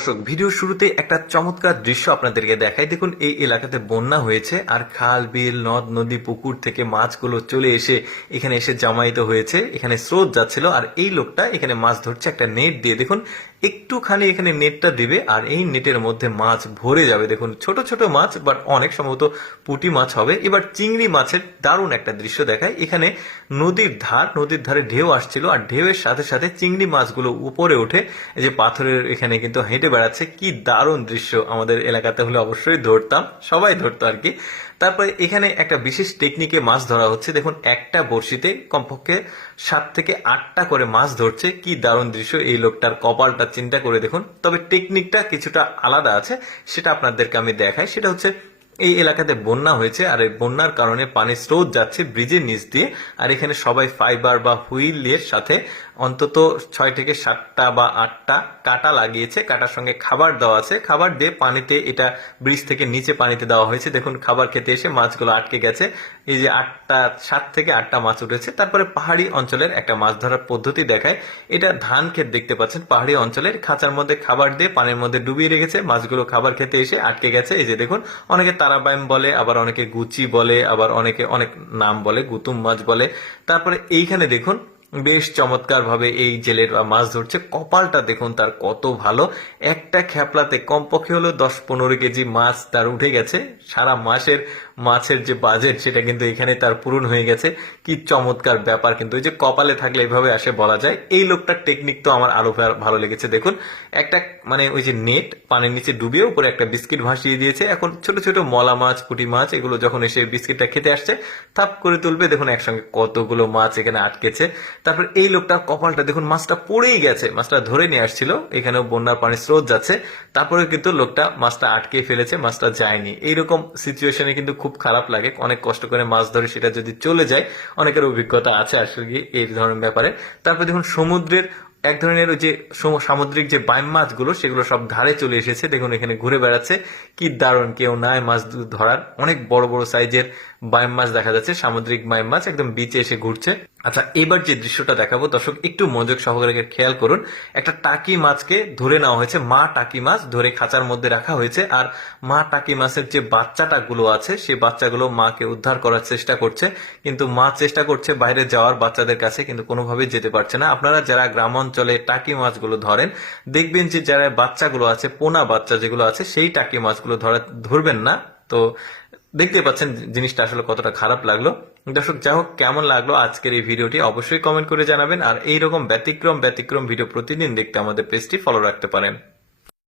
দর্শক, ভিডিওর শুরুতে একটা চমৎকার দৃশ্য আপনাদেরকে দেখাই। দেখুন, এই এলাকাতে বন্যা হয়েছে আর খাল বিল নদ নদী পুকুর থেকে মাছগুলো চলে এসে এখানে এসে জমায়িত হয়েছে। এখানে স্রোত যাচ্ছিল আর এই লোকটা এখানে মাছ ধরছে একটা নেট দিয়ে। দেখুন, একটুখানি এখানে নেটটা দিবে আর এই নেটের মধ্যে মাছ ভরে যাবে। দেখুন, ছোট ছোট মাছ, বাট অনেক সম্ভবত পুঁটি মাছ হবে। এবার চিংড়ি মাছের দারুণ একটা দৃশ্য দেখায়। এখানে নদীর ধারে ঢেউ আসছিল আর ঢেউয়ের সাথে সাথে চিংড়ি মাছগুলো উপরে উঠে এই যে পাথরের এখানে কিন্তু হেঁটে বেড়াচ্ছে। কি দারুণ দৃশ্য! আমাদের এলাকাতে হলে অবশ্যই ধরতাম, সবাই ধরতো আর কি। তারপরে এখানে একটা বিশেষ টেকনিকে মাছ ধরা হচ্ছে। দেখুন, একটা বড়শিতে কমপক্ষে 7 থেকে 8টা করে মাছ ধরছে। কি দারুণ দৃশ্য! এই লোকটার কপালটা চিন্তা করে দেখুন। তবে টেকনিকটা কিছুটা আলাদা আছে, সেটা আপনাদেরকে আমি দেখাই। সেটা হচ্ছে, এই এলাকাতে বন্যা হয়েছে আর এই বন্যার কারণে পানির স্রোত যাচ্ছে ব্রিজের নিচ দিয়ে। আর এখানে সবাই ফাইবার বা হুইলের সাথে অন্তত 6 থেকে 7টা বা 8টা কাটা লাগিয়েছে। কাটার সঙ্গে খাবার দেওয়া আছে। খাবার দিয়ে পানিতে, এটা ব্রিজ থেকে নিচে পানিতে দেওয়া হয়েছে। দেখুন, খাবার খেতে এসে মাছগুলো আটকে গেছে। এই যে 7 থেকে 8টা মাছ উঠেছে। তারপরে পাহাড়ি অঞ্চলের একটা মাছ ধরার পদ্ধতি দেখায়। এটা ধান ক্ষেত দেখতে পাচ্ছেন। পাহাড়ি অঞ্চলের খাঁচার মধ্যে খাবার দিয়ে পানির মধ্যে ডুবিয়ে রেখেছে। মাছগুলো খাবার খেতে এসে আটকে গেছে। এই যে দেখুন, অনেকে তারাবাইম বলে, আবার অনেকে গুচি বলে, আবার অনেকে অনেক নাম বলে, গুতুম মাছ বলে। তারপরে এইখানে দেখুন, বেশ চমৎকার ভাবে এই জেলের মাছ ধরছে। কপালটা দেখুন তার কত ভালো! একটা খ্যাপলাতে কমপক্ষে হলো 10-15 কেজি মাছ তার উঠে গেছে। সারা মাছের যে বাজেট, সেটা কিন্তু এখানে তার পূরণ হয়ে গেছে। কি চমৎকার ব্যাপার! কিন্তু ওই যে কপালে থাকলে এভাবে আসে বলা যায়। এই লোকটার টেকনিক তো আমার আরো ভালো লেগেছে। দেখুন, একটা মানে ওই যে নেট পানির নিচে ডুবিয়ে উপরে একটা বিস্কিট ভাসিয়ে দিয়েছে। এখন ছোট ছোট মলা মাছ, পুঁটি মাছ, এগুলো যখন এসে বিস্কিটটা খেতে আসছে, থাপ করে তুলবে। দেখুন, একসঙ্গে কতগুলো মাছ এখানে আটকেছে। তারপর এই লোকটার কপালটা দেখুন, মাছটা পড়েই গেছে। মাছটা ধরে নিয়ে আসছিল, এখানেও বন্যার পানির স্রোত যাচ্ছে, তারপরে কিন্তু লোকটা মাছটা আটকে ফেলেছে, মাছটা যায়নি। এইরকম সিচুয়েশনে কিন্তু খুব খারাপ লাগে। অনেক কষ্ট করে মাছ ধরে সেটা যদি চলে যায়, অনেকের অভিজ্ঞতা আছে আসলে এই ধরনের ব্যাপারে। তারপর দেখুন, সমুদ্রের এক ধরনের ওই যে সামুদ্রিক যে বাইম মাছগুলো, সেগুলো সব ধারে চলে এসেছে। দেখুন, এখানে ঘুরে বেড়াচ্ছে। কি দারুণ! কেউ নাই মাছ ধরার। অনেক বড় বড় সাইজের বাইম মাছ দেখা যাচ্ছে, সামুদ্রিক বাইম মাছ একদম বিচে এসে ঘুরছে। আচ্ছা, এবার যে দৃশ্যটা দেখাবো দর্শক, একটু মনোযোগ সহকারে খেয়াল করুন। একটা টাকি মাছকে ধরে নেওয়া হয়েছে। মা টাকি মাছ ধরে খাঁচার মধ্যে রাখা হয়েছে। আর মা টাকি মাছের যে বাচ্চাটা গুলো আছে, সেই বাচ্চাগুলো মাকে উদ্ধার করার চেষ্টা করছে। কিন্তু মা চেষ্টা করছে বাইরে যাওয়ার বাচ্চাদের কাছে, কিন্তু কোনোভাবেই যেতে পারছে না। আপনারা যারা গ্রাম অঞ্চলে টাকি মাছগুলো ধরেন, দেখবেন যে যারা বাচ্চাগুলো আছে, পোনা বাচ্চা যেগুলো আছে, সেই টাকি মাছগুলো ধরবেন না। তো দেখতে পাচ্ছেন জিনিসটা আসলে কতটা খারাপ লাগলো। দর্শক, যাই হোক, কেমন লাগলো আজকের এই ভিডিওটি অবশ্যই কমেন্ট করে জানাবেন। আর এইরকম ব্যতিক্রম ভিডিও প্রতিদিন দেখতে আমাদের পেজটি ফলো রাখতে পারেন।